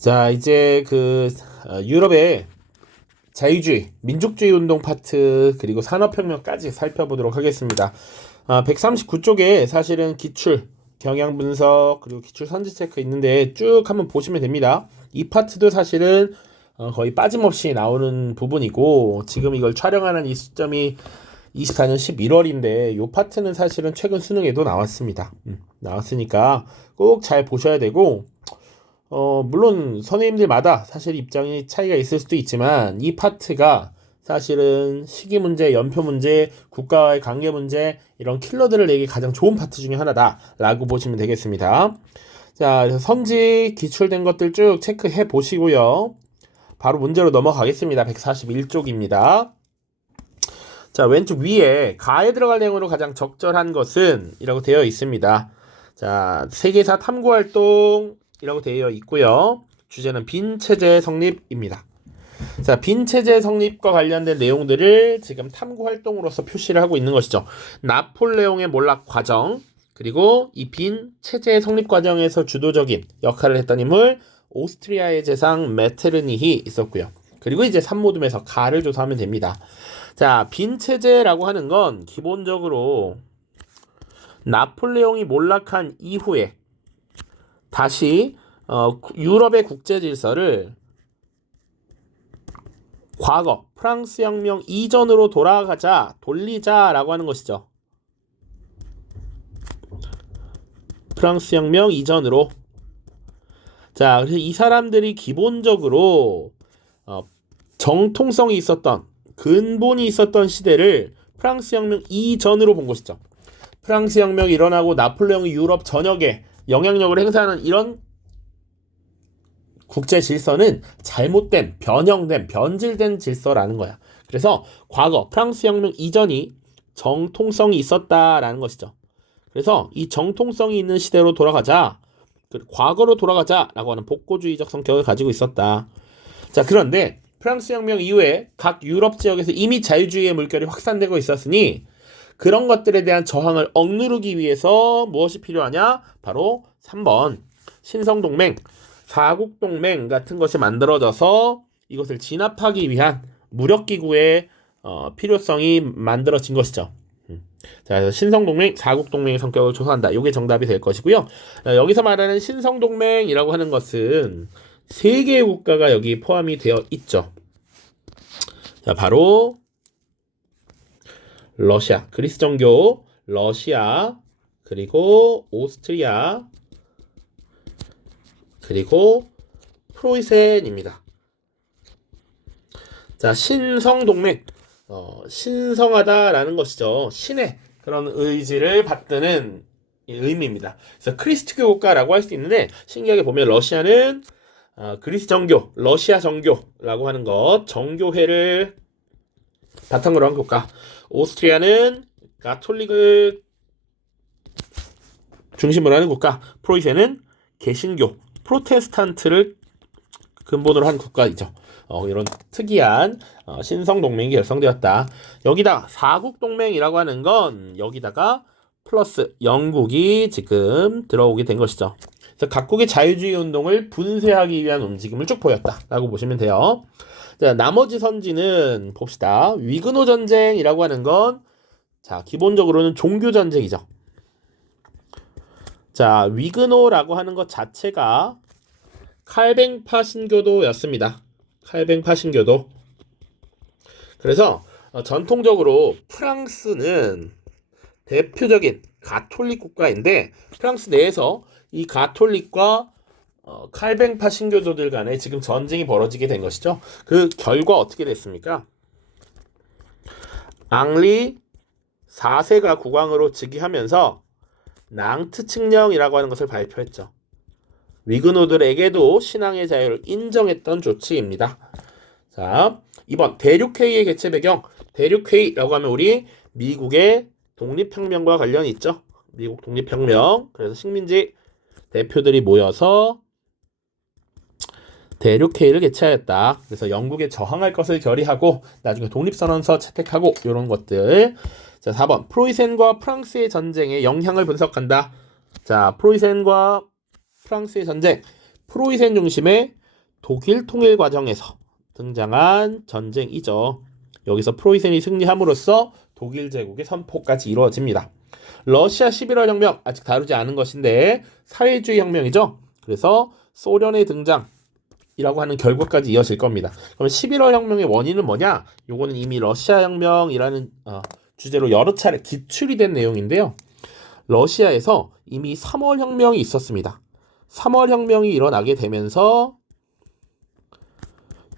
자, 이제 유럽의 자유주의, 민족주의 운동 파트, 그리고 산업혁명까지 살펴보도록 하겠습니다. 139쪽에 사실은 기출, 경향 분석, 그리고 기출 선지 체크 있는데 쭉 한번 보시면 됩니다. 이 파트도 사실은 거의 빠짐없이 나오는 부분이고, 지금 이걸 촬영하는 이 시점이 24년 11월인데, 이 파트는 사실은 최근 수능에도 나왔습니다. 나왔으니까 꼭 잘 보셔야 되고, 물론 선생님들마다 사실 입장이 차이가 있을 수도 있지만 이 파트가 사실은 시기 문제, 연표 문제, 국가와의 관계 문제 이런 킬러들을 내기 가장 좋은 파트 중에 하나다라고 보시면 되겠습니다. 자, 그래서 선지 기출된 것들 쭉 체크해 보시고요. 바로 문제로 넘어가겠습니다. 141쪽입니다. 자, 왼쪽 위에 가에 들어갈 내용으로 가장 적절한 것은 이라고 되어 있습니다. 자, 세계사 탐구활동 이라고 되어 있고요. 주제는 빈체제 성립입니다. 자, 빈체제 성립과 관련된 내용들을 지금 탐구 활동으로서 표시를 하고 있는 것이죠. 나폴레옹의 몰락 과정, 그리고 이 빈체제 성립 과정에서 주도적인 역할을 했던 인물 오스트리아의 재상 메테르니히 있었고요. 그리고 이제 산모둠에서 가를 조사하면 됩니다. 자, 빈체제라고 하는 건 기본적으로 나폴레옹이 몰락한 이후에 다시 유럽의 국제 질서를 과거 프랑스 혁명 이전으로 돌리자라고 하는 것이죠. 프랑스 혁명 이전으로. 자, 그래서 이 사람들이 기본적으로 정통성이 있었던, 근본이 있었던 시대를 프랑스 혁명 이전으로 본 것이죠. 프랑스 혁명이 일어나고 나폴레옹이 유럽 전역에 영향력을 행사하는 이런 국제 질서는 잘못된, 변형된, 변질된 질서라는 거야. 그래서 과거 프랑스 혁명 이전이 정통성이 있었다라는 것이죠. 그래서 이 정통성이 있는 시대로 돌아가자, 과거로 돌아가자라고 하는 복고주의적 성격을 가지고 있었다. 자, 그런데 프랑스 혁명 이후에 각 유럽 지역에서 이미 자유주의의 물결이 확산되고 있었으니 그런 것들에 대한 저항을 억누르기 위해서 무엇이 필요하냐? 바로 3번 신성동맹, 사국동맹 같은 것이 만들어져서 이것을 진압하기 위한 무력기구의 필요성이 만들어진 것이죠. 자, 그래서 신성동맹, 사국동맹의 성격을 조사한다. 이게 정답이 될 것이고요. 여기서 말하는 신성동맹이라고 하는 것은 3개의 국가가 여기 포함이 되어 있죠. 자, 바로 러시아, 그리스 정교, 러시아, 그리고 오스트리아, 그리고 프로이센입니다. 자, 신성동맹, 신성하다라는 것이죠. 신의 그런 의지를 받드는 의미입니다. 그래서 크리스트교 국가라고 할 수 있는데 신기하게 보면 러시아는 그리스 정교, 러시아 정교라고 하는 것, 정교회를 바탕으로 한 국가. 오스트리아는 가톨릭을 중심으로 하는 국가. 프로이센은 개신교, 프로테스탄트를 근본으로 한 국가이죠. 이런 특이한 신성동맹이 결성되었다. 여기다 사국동맹이라고 하는 건 여기다가 플러스 영국이 지금 들어오게 된 것이죠. 그래서 각국의 자유주의 운동을 분쇄하기 위한 움직임을 쭉 보였다라고 보시면 돼요. 자, 나머지 선지는 봅시다. 위그노 전쟁이라고 하는 건 자, 기본적으로는 종교 전쟁이죠. 자, 위그노라고 하는 것 자체가 칼뱅파 신교도였습니다. 칼뱅파 신교도. 그래서 전통적으로 프랑스는 대표적인 가톨릭 국가인데 프랑스 내에서 이 가톨릭과 칼뱅파 신교도들 간에 지금 전쟁이 벌어지게 된 것이죠. 그 결과 어떻게 됐습니까? 앙리 4세가 국왕으로 즉위하면서 낭트 칙령이라고 하는 것을 발표했죠. 위그노들에게도 신앙의 자유를 인정했던 조치입니다. 자, 2번 대륙회의의 개최 배경. 대륙회의라고 하면 우리 미국의 독립혁명과 관련이 있죠. 미국 독립혁명. 그래서 식민지 대표들이 모여서 대륙회의를 개최하였다. 그래서 영국에 저항할 것을 결의하고 나중에 독립선언서 채택하고 이런 것들. 자, 4번 프로이센과 프랑스의 전쟁에 영향을 분석한다. 자, 프로이센과 프랑스의 전쟁. 프로이센 중심의 독일 통일 과정에서 등장한 전쟁이죠. 여기서 프로이센이 승리함으로써 독일 제국의 선포까지 이루어집니다. 러시아 11월 혁명 아직 다루지 않은 것인데 사회주의 혁명이죠. 그래서 소련의 등장이라고 하는 결과까지 이어질 겁니다. 그럼 11월 혁명의 원인은 뭐냐? 요거는 이미 러시아 혁명이라는 주제로 여러 차례 기출이 된 내용인데요. 러시아에서 이미 3월 혁명이 있었습니다. 3월 혁명이 일어나게 되면서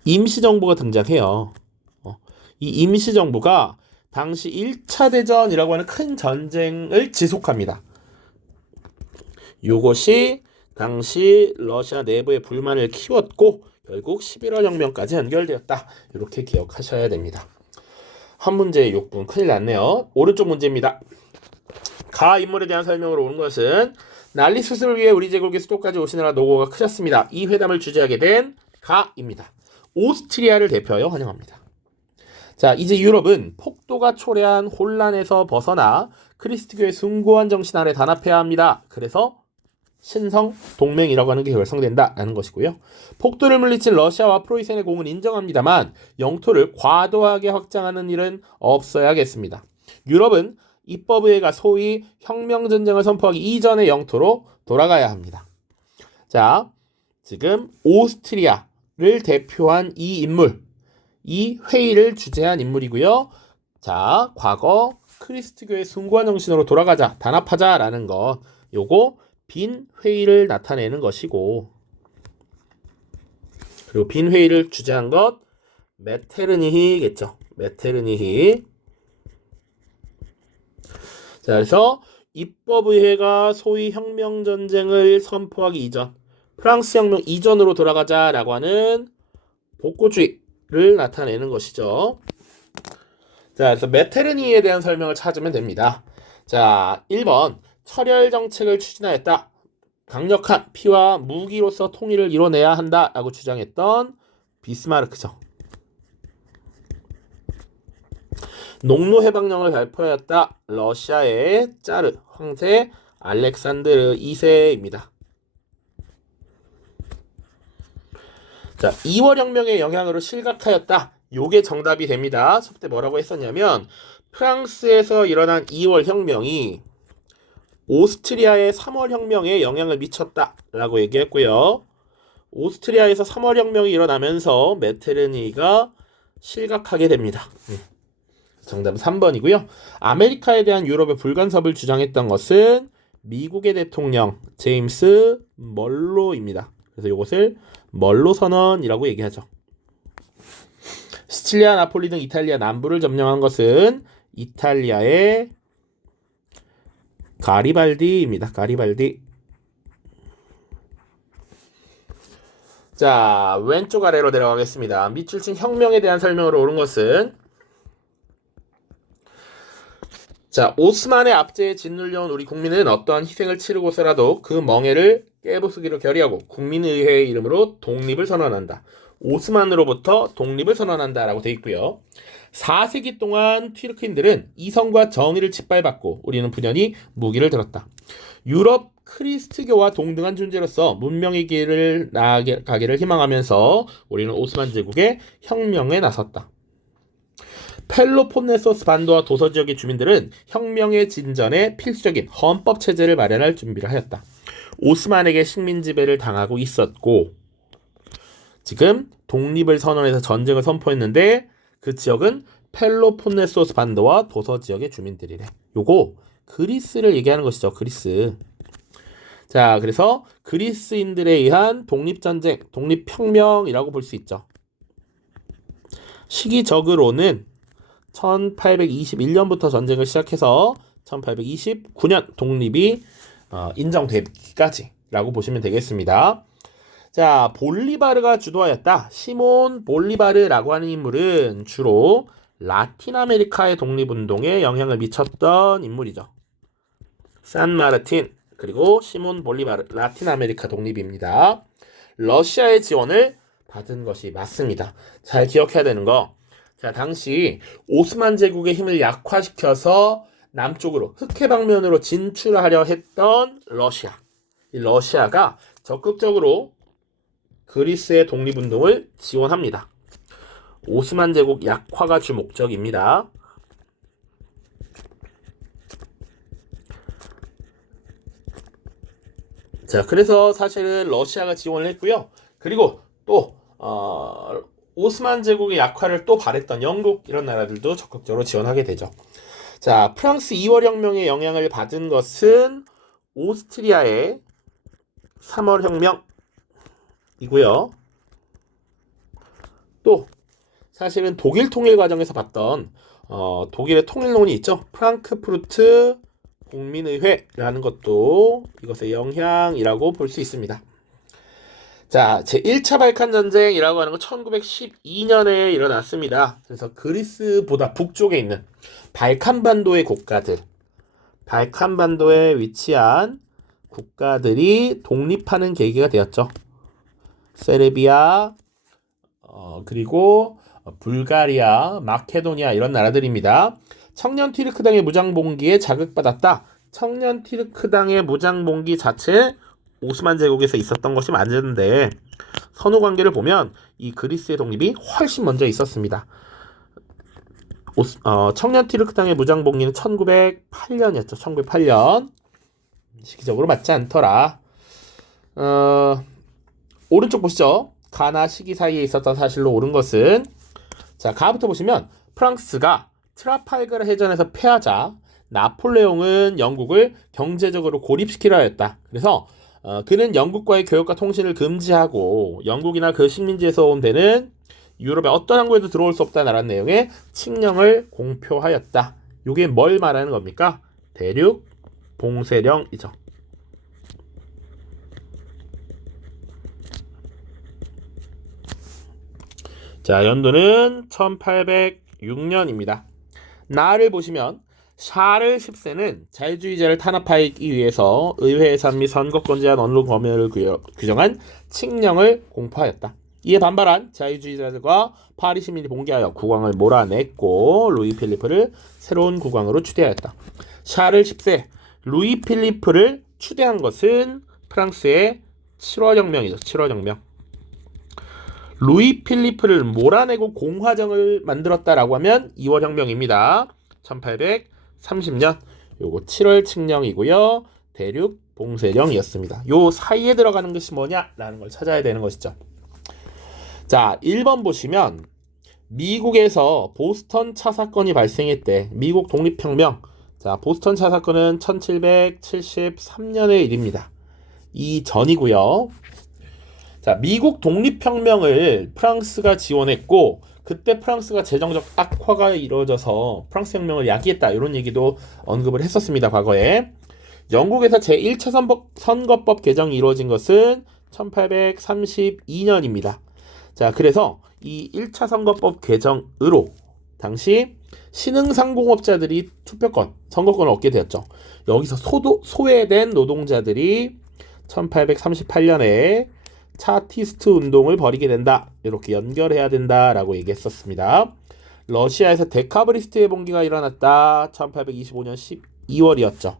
임시정부가 등장해요. 이 임시정부가 당시 1차 대전이라고 하는 큰 전쟁을 지속합니다. 이것이 당시 러시아 내부의 불만을 키웠고 결국 11월 혁명까지 연결되었다. 이렇게 기억하셔야 됩니다. 한 문제의 욕분 큰일 났네요. 오른쪽 문제입니다. 가 인물에 대한 설명으로 오는 것은 난리 수습을 위해 우리 제국의 수도까지 오시느라 노고가 크셨습니다. 이 회담을 주재하게 된 가입니다. 오스트리아를 대표하여 환영합니다. 자, 이제 유럽은 폭도가 초래한 혼란에서 벗어나 그리스도교의 숭고한 정신 아래 단합해야 합니다. 그래서 신성 동맹이라고 하는 게 결성된다라는 것이고요. 폭도를 물리친 러시아와 프로이센의 공은 인정합니다만 영토를 과도하게 확장하는 일은 없어야겠습니다. 유럽은 입법의회가 소위 혁명전쟁을 선포하기 이전의 영토로 돌아가야 합니다. 자, 지금 오스트리아를 대표한 이 인물, 이 회의를 주재한 인물이고요. 자, 과거 크리스트교의 숭고한 정신으로 돌아가자, 단합하자라는 것, 요거 빈 회의를 나타내는 것이고, 그리고 빈 회의를 주재한 것 메테르니히겠죠. 메테르니히. 자, 그래서 입법의회가 소위 혁명전쟁을 선포하기 이전, 프랑스 혁명 이전으로 돌아가자라고 하는 복고주의를 나타내는 것이죠. 자, 그래서 메테르니에 대한 설명을 찾으면 됩니다. 자, 1번 철혈 정책을 추진하였다. 강력한 피와 무기로서 통일을 이뤄내야 한다라고 주장했던 비스마르크죠. 농노해방령을 발표하였다. 러시아의 짜르 황제 알렉산드르 2세입니다. 자, 2월 혁명의 영향으로 실각하였다. 요게 정답이 됩니다. 수업 때 뭐라고 했었냐면 프랑스에서 일어난 2월 혁명이 오스트리아의 3월 혁명에 영향을 미쳤다라고 얘기했고요. 오스트리아에서 3월 혁명이 일어나면서 메테르니가 실각하게 됩니다. 정답은 3번이고요. 아메리카에 대한 유럽의 불간섭을 주장했던 것은 미국의 대통령 제임스 멀로입니다. 그래서 이것을 멀로 선언이라고 얘기하죠. 시칠리아, 나폴리 등 이탈리아 남부를 점령한 것은 이탈리아의 가리발디입니다. 가리발디. 자, 왼쪽 아래로 내려가겠습니다. 밑줄친 혁명에 대한 설명으로 옳은 것은 자, 오스만의 압제에 짓눌려온 우리 국민은 어떠한 희생을 치르고서라도 그 멍해를 깨부수기로 결의하고 국민의회의 이름으로 독립을 선언한다. 오스만으로부터 독립을 선언한다 라고 되어 있고요. 4세기 동안 튀르크인들은 이성과 정의를 짓밟았고 우리는 분연히 무기를 들었다. 유럽 크리스트교와 동등한 존재로서 문명의 길을 나아가기를 희망하면서 우리는 오스만 제국의 혁명에 나섰다. 펠로폰네소스 반도와 도서 지역의 주민들은 혁명의 진전에 필수적인 헌법 체제를 마련할 준비를 하였다. 오스만에게 식민 지배를 당하고 있었고 지금 독립을 선언해서 전쟁을 선포했는데 그 지역은 펠로폰네소스 반도와 도서 지역의 주민들이래. 요거 그리스를 얘기하는 것이죠. 그리스. 자, 그래서 그리스인들에 의한 독립전쟁, 독립혁명이라고 볼 수 있죠. 시기적으로는 1821년부터 전쟁을 시작해서 1829년 독립이 인정되기까지라고 보시면 되겠습니다. 자, 볼리바르가 주도하였다. 시몬 볼리바르라고 하는 인물은 주로 라틴 아메리카의 독립운동에 영향을 미쳤던 인물이죠. 산마르틴 그리고 시몬 볼리바르 라틴 아메리카 독립입니다. 러시아의 지원을 받은 것이 맞습니다. 잘 기억해야 되는 거. 자, 당시 오스만 제국의 힘을 약화시켜서 남쪽으로 흑해 방면으로 진출하려 했던 러시아. 이 러시아가 적극적으로 그리스의 독립운동을 지원합니다. 오스만 제국 약화가 주 목적입니다. 자, 그래서 사실은 러시아가 지원을 했고요. 그리고 또 오스만 제국의 약화를 또 바랬던 영국 이런 나라들도 적극적으로 지원하게 되죠. 자, 프랑스 2월 혁명의 영향을 받은 것은 오스트리아의 3월 혁명이고요. 또 사실은 독일 통일 과정에서 봤던 독일의 통일론이 있죠. 프랑크푸르트 국민의회라는 것도 이것의 영향이라고 볼 수 있습니다. 자, 제1차 발칸 전쟁이라고 하는 건 1912년에 일어났습니다. 그래서 그리스보다 북쪽에 있는 발칸반도의 국가들, 발칸반도에 위치한 국가들이 독립하는 계기가 되었죠. 세르비아, 그리고 불가리아, 마케도니아 이런 나라들입니다. 청년 튀르크당의 무장봉기에 자극받았다. 청년 튀르크당의 무장봉기 자체 오스만 제국에서 있었던 것이 맞는데 선후 관계를 보면 이 그리스의 독립이 훨씬 먼저 있었습니다. 청년 튀르크당의 무장봉기는 1908년이었죠. 1908년. 시기적으로 맞지 않더라. 오른쪽 보시죠. 가나 시기 사이에 있었던 사실로 옳은 것은 자, 가부터 보시면 프랑스가 트라팔가르 해전에서 패하자 나폴레옹은 영국을 경제적으로 고립시키려 했다. 그래서 그는 영국과의 교역과 통신을 금지하고 영국이나 그 식민지에서 온 배는 유럽의 어떤 항구에도 들어올 수 없다라는 내용의 칙령을 공표하였다. 이게 뭘 말하는 겁니까? 대륙 봉쇄령이죠. 자, 연도는 1806년입니다. 나를 보시면 샤를 10세는 자유주의자를 탄압하기 위해서 의회 예산 및 선거권 제한 언론 검열을 규정한 칙령을 공포하였다. 이에 반발한 자유주의자들과 파리 시민이 봉기하여 국왕을 몰아냈고 루이 필리프를 새로운 국왕으로 추대하였다. 샤를 10세 루이 필리프를 추대한 것은 프랑스의 7월 혁명이죠. 7월 혁명. 루이 필리프를 몰아내고 공화정을 만들었다라고 하면 2월 혁명입니다. 1830년 요거 7월 칙령이고요. 대륙 봉쇄령이었습니다. 요 사이에 들어가는 것이 뭐냐라는 걸 찾아야 되는 것이죠. 자, 1번 보시면 미국에서 보스턴 차 사건이 발생했대. 미국 독립혁명. 자, 보스턴 차 사건은 1773년의 일입니다. 이 전이고요. 자, 미국 독립혁명을 프랑스가 지원했고 그때 프랑스가 재정적 악화가 이루어져서 프랑스 혁명을 야기했다. 이런 얘기도 언급을 했었습니다. 과거에. 영국에서 제1차 선거법 개정이 이루어진 것은 1832년입니다. 자, 그래서 이 1차 선거법 개정으로 당시 신흥상공업자들이 투표권, 선거권을 얻게 되었죠. 여기서 소외된 노동자들이 1838년에 차티스트 운동을 벌이게 된다. 이렇게 연결해야 된다라고 얘기했었습니다. 러시아에서 데카브리스트의 봉기가 일어났다. 1825년 12월이었죠.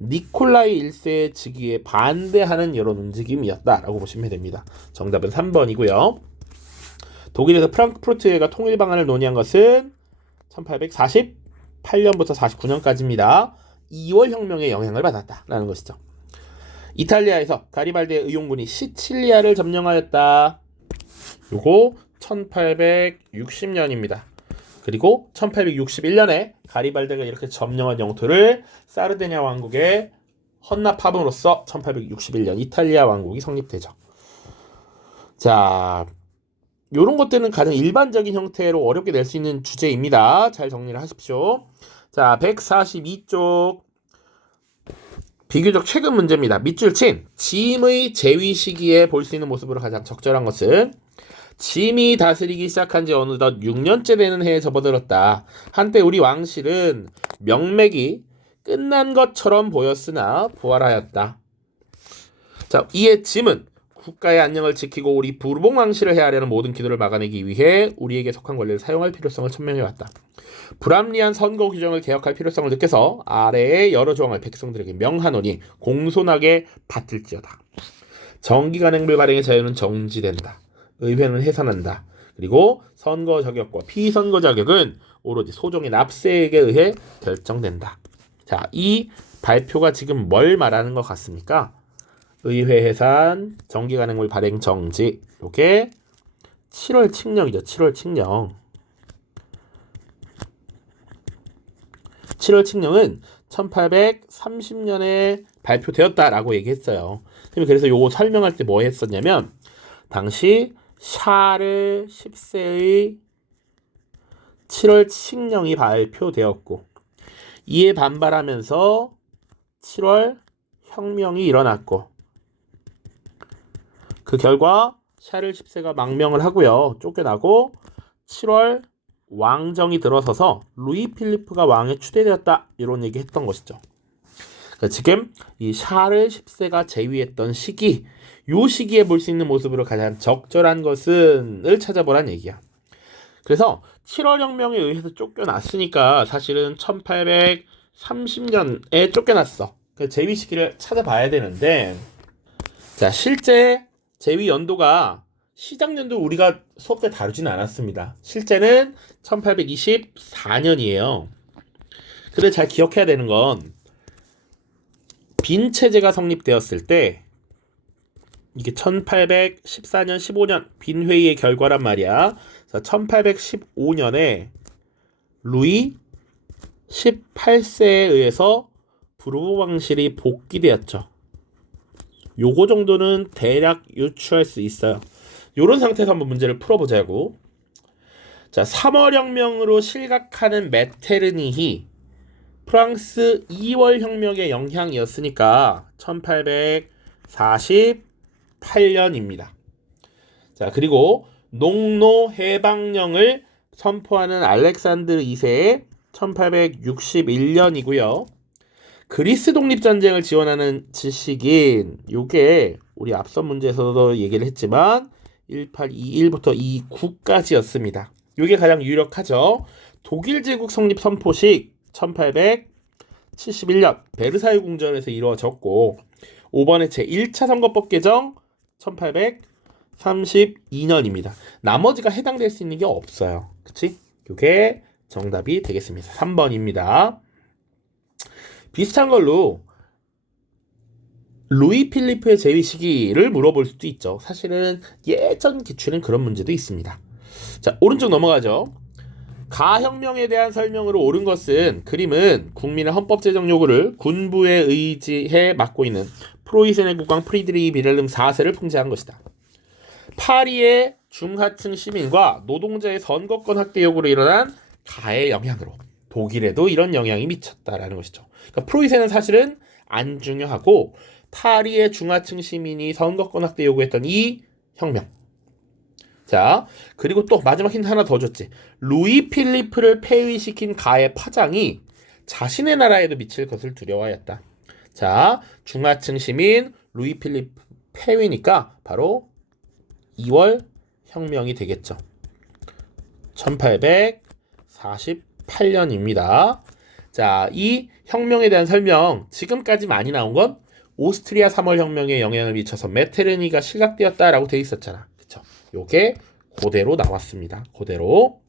니콜라이 1세의 즉위에 반대하는 이런 움직임이었다라고 보시면 됩니다. 정답은 3번이고요. 독일에서 프랑크푸르트회가 통일 방안을 논의한 것은 1848년부터 49년까지입니다. 2월 혁명의 영향을 받았다라는 것이죠. 이탈리아에서 가리발디의 의용군이 시칠리아를 점령하였다. 요거 1860년입니다. 그리고 1861년에 가리발디가 이렇게 점령한 영토를 사르데냐 왕국에 헌납함으로써 1861년 이탈리아 왕국이 성립되죠. 자, 요런 것들은 가장 일반적인 형태로 어렵게 낼 수 있는 주제입니다. 잘 정리를 하십시오. 자, 142쪽 비교적 최근 문제입니다. 밑줄 친 짐의 재위 시기에 볼 수 있는 모습으로 가장 적절한 것은 짐이 다스리기 시작한 지 어느덧 6년째 되는 해에 접어들었다. 한때 우리 왕실은 명맥이 끝난 것처럼 보였으나 부활하였다. 자, 이에 짐은 국가의 안녕을 지키고 우리 부르봉 왕실을 헤아려는 모든 기도를 막아내기 위해 우리에게 속한 권리를 사용할 필요성을 천명해왔다. 불합리한 선거 규정을 개혁할 필요성을 느껴서 아래의 여러 조항을 백성들에게 명하노니 공손하게 받들지어다. 정기간행물 발행의 자유는 정지된다. 의회는 해산한다. 그리고 선거 자격과 피선거 자격은 오로지 소정의 납세액에 의해 결정된다. 자, 이 발표가 지금 뭘 말하는 것 같습니까? 의회 해산, 정기간행물 발행 정지. 이게 7월 칙령이죠. 7월 칙령. 7월 칙령은 1830년에 발표되었다라고 얘기했어요. 그래서 요거 설명할 때 뭐 했었냐면 당시 샤를 10세의 7월 칙령이 발표되었고 이에 반발하면서 7월 혁명이 일어났고 그 결과 샤를 10세가 망명을 하고요. 쫓겨나고 7월 왕정이 들어서서 루이 필리프가 왕에 추대되었다. 이런 얘기 했던 것이죠. 그러니까 지금 이 샤를 10세가 재위했던 시기, 요 시기에 볼 수 있는 모습으로 가장 적절한 것은을 찾아보란 얘기야. 그래서 7월 혁명에 의해서 쫓겨났으니까 사실은 1830년에 쫓겨났어. 그 재위 시기를 찾아봐야 되는데, 자, 실제 재위 연도가 시작 연도 우리가 수업 때 다루진 않았습니다. 실제는 1824년이에요. 근데 잘 기억해야 되는 건 빈 체제가 성립되었을 때 이게 1814년 15년 빈 회의의 결과란 말이야. 1815년에 루이 18세에 의해서 부르보 왕실이 복귀되었죠. 요거 정도는 대략 유추할 수 있어요. 요런 상태에서 한번 문제를 풀어보자고. 자, 3월 혁명으로 실각하는 메테르니히 프랑스 2월 혁명의 영향이었으니까 1848년입니다. 자, 그리고 농노 해방령을 선포하는 알렉산드르 2세의 1861년이고요. 그리스 독립전쟁을 지원하는 지식인 요게 우리 앞선 문제에서도 얘기를 했지만 1821부터 29까지였습니다. 요게 가장 유력하죠. 독일 제국 성립 선포식 1871년 베르사유 궁전에서 이루어졌고 5번의 제1차 선거법 개정 1832년입니다. 나머지가 해당될 수 있는 게 없어요. 그치? 요게 정답이 되겠습니다. 3번입니다. 비슷한 걸로 루이 필리프의 재위 시기를 물어볼 수도 있죠. 사실은 예전 기출엔 그런 문제도 있습니다. 자, 오른쪽 넘어가죠. 가혁명에 대한 설명으로 옳은 것은 그림은 국민의 헌법 제정 요구를 군부에 의지해 맡고 있는 프로이센의 국왕 프리드리히 빌헬름 4세를 풍자한 것이다. 파리의 중하층 시민과 노동자의 선거권 확대 요구로 일어난 가의 영향으로 독일에도 이런 영향이 미쳤다라는 것이죠. 그러니까 프로이센은 사실은 안 중요하고 파리의 중하층 시민이 선거권 확대 요구했던 이 혁명. 자, 그리고 또 마지막 힌트 하나 더 줬지. 루이 필리프를 폐위시킨 가의 파장이 자신의 나라에도 미칠 것을 두려워하였다. 자, 중하층 시민 루이 필리프 폐위니까 바로 2월 혁명이 되겠죠. 1848년입니다. 자, 이 혁명에 대한 설명 지금까지 많이 나온 건 오스트리아 3월 혁명에 영향을 미쳐서 메테르니가 실각되었다라고 돼 있었잖아. 그쵸? 요게 그대로 나왔습니다. 그대로.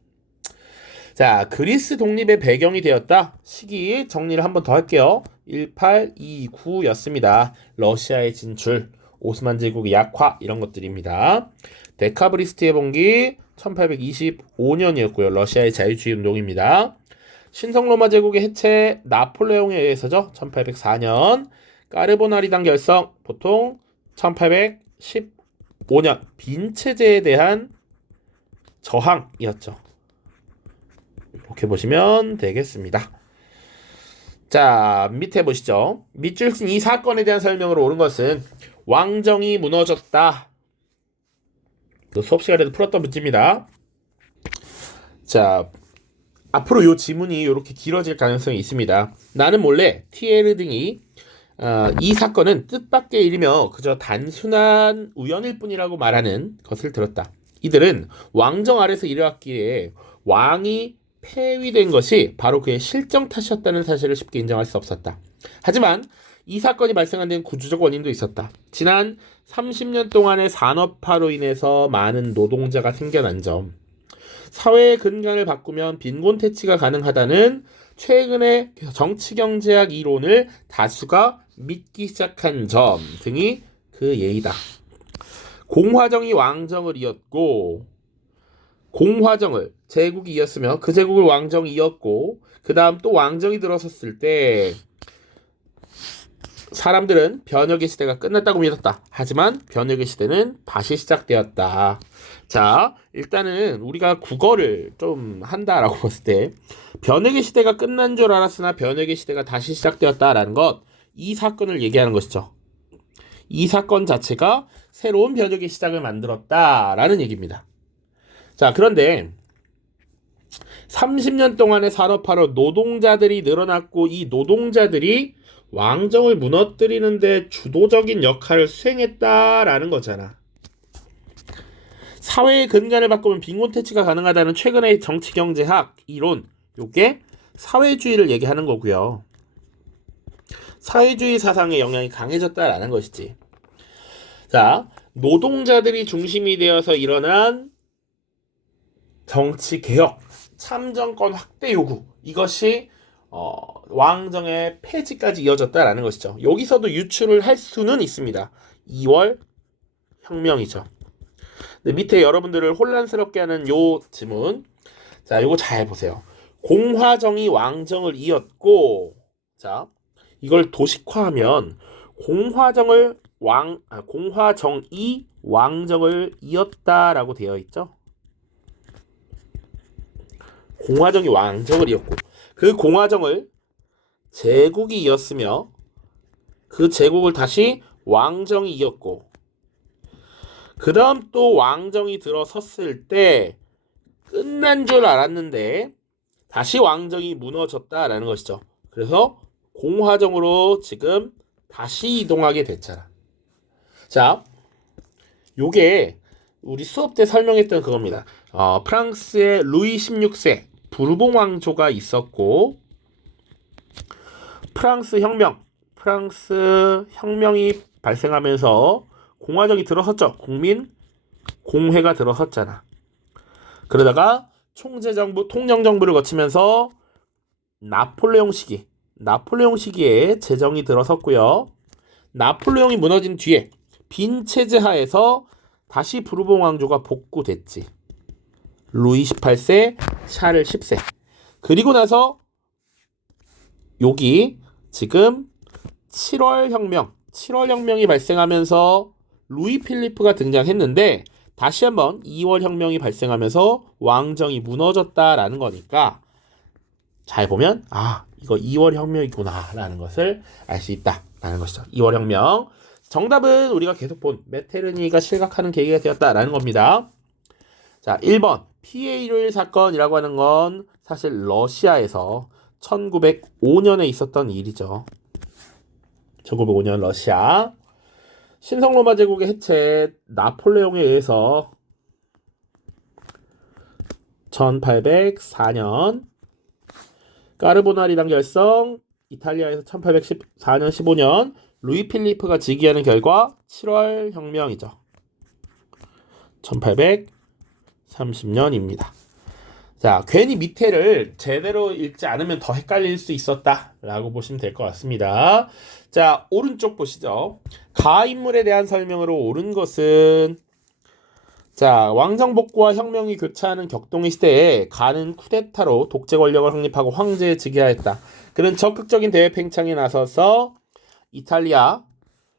자, 그리스 독립의 배경이 되었다. 시기 정리를 한번 더 할게요. 1829였습니다. 러시아의 진출, 오스만 제국의 약화 이런 것들입니다. 데카브리스트의 봉기 1825년이었고요. 러시아의 자유주의 운동입니다. 신성로마 제국의 해체 나폴레옹에 의해서죠. 1804년. 까르보나리당 결성 보통 1815년 빈 체제에 대한 저항이었죠. 이렇게 보시면 되겠습니다. 자, 밑에 보시죠. 밑줄 쓴 이 사건에 대한 설명으로 옳은 것은 왕정이 무너졌다. 수업 시간에도 풀었던 문제입니다. 자, 앞으로 이 지문이 이렇게 길어질 가능성이 있습니다. 나는 몰래 티에르 등이 이 사건은 뜻밖의 일이며 그저 단순한 우연일 뿐이라고 말하는 것을 들었다. 이들은 왕정 아래서 일해왔기에 왕이 폐위된 것이 바로 그의 실정 탓이었다는 사실을 쉽게 인정할 수 없었다. 하지만 이 사건이 발생한 데는 구조적 원인도 있었다. 지난 30년 동안의 산업화로 인해서 많은 노동자가 생겨난 점, 사회의 근간을 바꾸면 빈곤 퇴치가 가능하다는 최근의 정치경제학 이론을 다수가 믿기 시작한 점 등이 그 예이다. 공화정이 왕정을 이었고, 공화정을 제국이 이었으며 그 제국을 왕정이 이었고, 그 다음 또 왕정이 들어섰을 때 사람들은 변혁의 시대가 끝났다고 믿었다. 하지만 변혁의 시대는 다시 시작되었다. 자, 일단은 우리가 국어를 좀 한다라고 봤을 때 변혁의 시대가 끝난 줄 알았으나 변혁의 시대가 다시 시작되었다라는 것, 이 사건을 얘기하는 것이죠. 이 사건 자체가 새로운 변혁의 시작을 만들었다라는 얘기입니다. 자, 그런데 30년 동안의 산업화로 노동자들이 늘어났고 이 노동자들이 왕정을 무너뜨리는데 주도적인 역할을 수행했다라는 거잖아. 사회의 근간을 바꾸면 빈곤 퇴치가 가능하다는 최근의 정치경제학 이론, 요게 사회주의를 얘기하는 거고요. 사회주의 사상의 영향이 강해졌다라는 것이지. 자, 노동자들이 중심이 되어서 일어난 정치개혁, 참정권 확대 요구, 이것이 왕정의 폐지까지 이어졌다라는 것이죠. 여기서도 유추를 할 수는 있습니다. 2월 혁명이죠. 밑에 여러분들을 혼란스럽게 하는 요 지문, 자, 요거 잘 보세요. 공화정이 왕정을 이었고, 자, 이걸 도식화하면 공화정이 왕정을 이었다라고 되어 있죠. 공화정이 왕정을 이었고, 그 공화정을 제국이 이었으며 그 제국을 다시 왕정이 이었고, 그 다음 또 왕정이 들어섰을 때 끝난 줄 알았는데 다시 왕정이 무너졌다라는 것이죠. 그래서 공화정으로 지금 다시 이동하게 됐잖아. 자, 요게 우리 수업 때 설명했던 그겁니다. 프랑스의 루이 16세 부르봉 왕조가 있었고, 프랑스 혁명이 발생하면서 공화정이 들어섰죠. 공회가 들어섰잖아. 그러다가 통영정부를 거치면서 나폴레옹 시기에 제정이 들어섰고요. 나폴레옹이 무너진 뒤에 빈체제 하에서 다시 부르봉 왕조가 복구됐지. 루이 18세, 샤를 10세. 그리고 나서 여기 지금 7월 혁명이 발생하면서 루이 필리프가 등장했는데 다시 한번 2월 혁명이 발생하면서 왕정이 무너졌다라는 거니까 잘 보면 이거 2월 혁명이구나 라는 것을 알 수 있다라는 것이죠. 2월 혁명. 정답은 우리가 계속 본 메테르니가 실각하는 계기가 되었다라는 겁니다. 자, 1번 피해 일요일 사건이라고 하는 건 사실 러시아에서 1905년에 있었던 일이죠. 1905년 러시아. 신성로마 제국의 해체, 나폴레옹에 의해서 1804년 까르보나리당 결성, 이탈리아에서 1814년 15년 루이 필리프가 즉위하는 결과 7월 혁명이죠. 1830년입니다. 자, 괜히 밑에를 제대로 읽지 않으면 더 헷갈릴 수 있었다라고 보시면 될 것 같습니다. 자, 오른쪽 보시죠. 가 인물에 대한 설명으로 옳은 것은, 자, 왕정 복구와 혁명이 교차하는 격동의 시대에 가는 쿠데타로 독재 권력을 확립하고 황제에 즉위하였다. 그는 적극적인 대외 팽창에 나서서 이탈리아,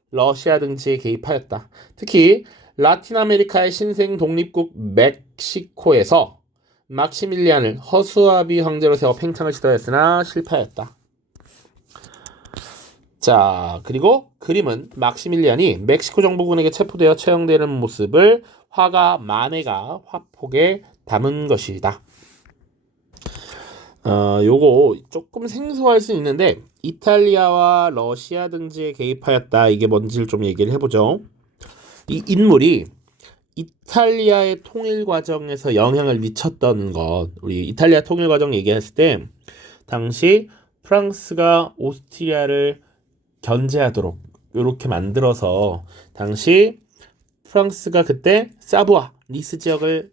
러시아 등지에 개입하였다. 특히 라틴 아메리카의 신생 독립국 멕시코에서 막시밀리안을 허수아비 황제로 세워 팽창을 시도했으나 실패하였다. 자, 그리고 그림은 막시밀리안이 멕시코 정부군에게 체포되어 처형되는 모습을 화가 마네가 화폭에 담은 것이다. 요거 조금 생소할 수 있는데 이탈리아와 러시아 등지에 개입하였다. 이게 뭔지를 좀 얘기를 해보죠. 이 인물이 이탈리아의 통일 과정에서 영향을 미쳤던 것, 우리 이탈리아 통일 과정 얘기했을 때 당시 프랑스가 오스트리아를 견제하도록 이렇게 만들어서 당시 프랑스가 그때 사부와 니스 지역을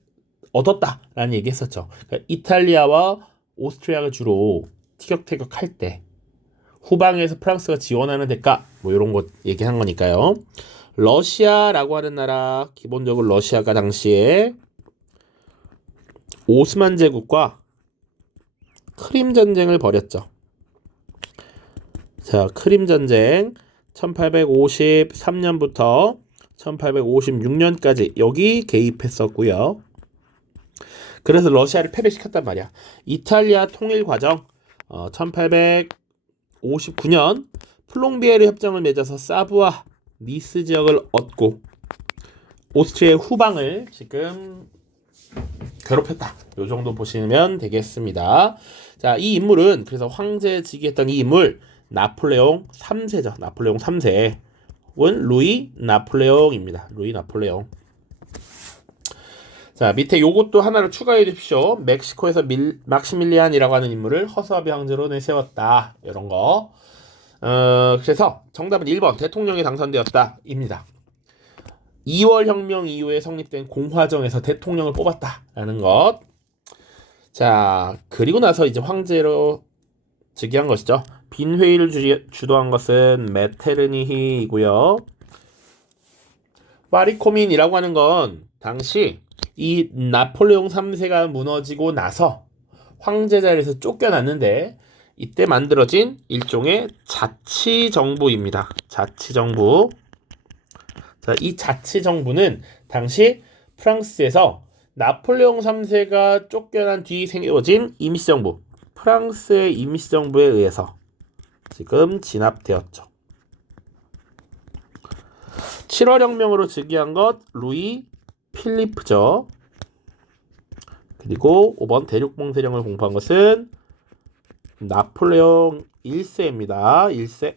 얻었다라는 얘기 했었죠. 그러니까 이탈리아와 오스트리아가 주로 티격태격할 때 후방에서 프랑스가 지원하는 대가 뭐 이런 것 얘기한 거니까요. 러시아라고 하는 나라, 기본적으로 러시아가 당시에 오스만 제국과 크림 전쟁을 벌였죠. 자, 크림 전쟁 1853년부터 1856년까지 여기 개입했었고요. 그래서 러시아를 패배시켰단 말이야. 이탈리아 통일 과정 1859년 플롱비에르 협정을 맺어서 사부와 니스 지역을 얻고 오스트리아의 후방을 지금 괴롭혔다. 요 정도 보시면 되겠습니다. 자, 이 인물은 그래서 황제 즉위했던 이 인물 나폴레옹 3세죠. 나폴레옹 3세. 은 루이 나폴레옹입니다. 루이 나폴레옹. 자, 밑에 요것도 하나를 추가해 주십시오. 멕시코에서 막시밀리안이라고 하는 인물을 허수아비 황제로 내세웠다. 이런 거. 그래서 정답은 1번 대통령이 당선되었다 입니다. 2월 혁명 이후에 성립된 공화정에서 대통령을 뽑았다라는 것. 자, 그리고 나서 이제 황제로 즉위한 것이죠. 빈 회의를 주도한 것은 메테르니히이고요. 파리코민이라고 하는 건 당시 이 나폴레옹 3세가 무너지고 나서 황제 자리에서 쫓겨났는데 이때 만들어진 일종의 자치정부입니다. 자치정부. 자, 이 자치정부는 당시 프랑스에서 나폴레옹 3세가 쫓겨난 뒤 세워진 임시정부, 프랑스의 임시정부에 의해서 지금 진압되었죠. 7월 혁명으로 즉위한 것 루이 필리프죠. 그리고 5번 대륙봉쇄령을 공포한 것은 나폴레옹 1세입니다. 1세.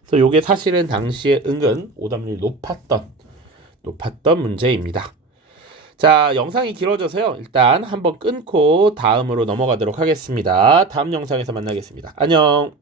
그래서 요게 사실은 당시에 은근 오답률이 높았던 문제입니다. 자, 영상이 길어져서요. 일단 한번 끊고 다음으로 넘어가도록 하겠습니다. 다음 영상에서 만나겠습니다. 안녕.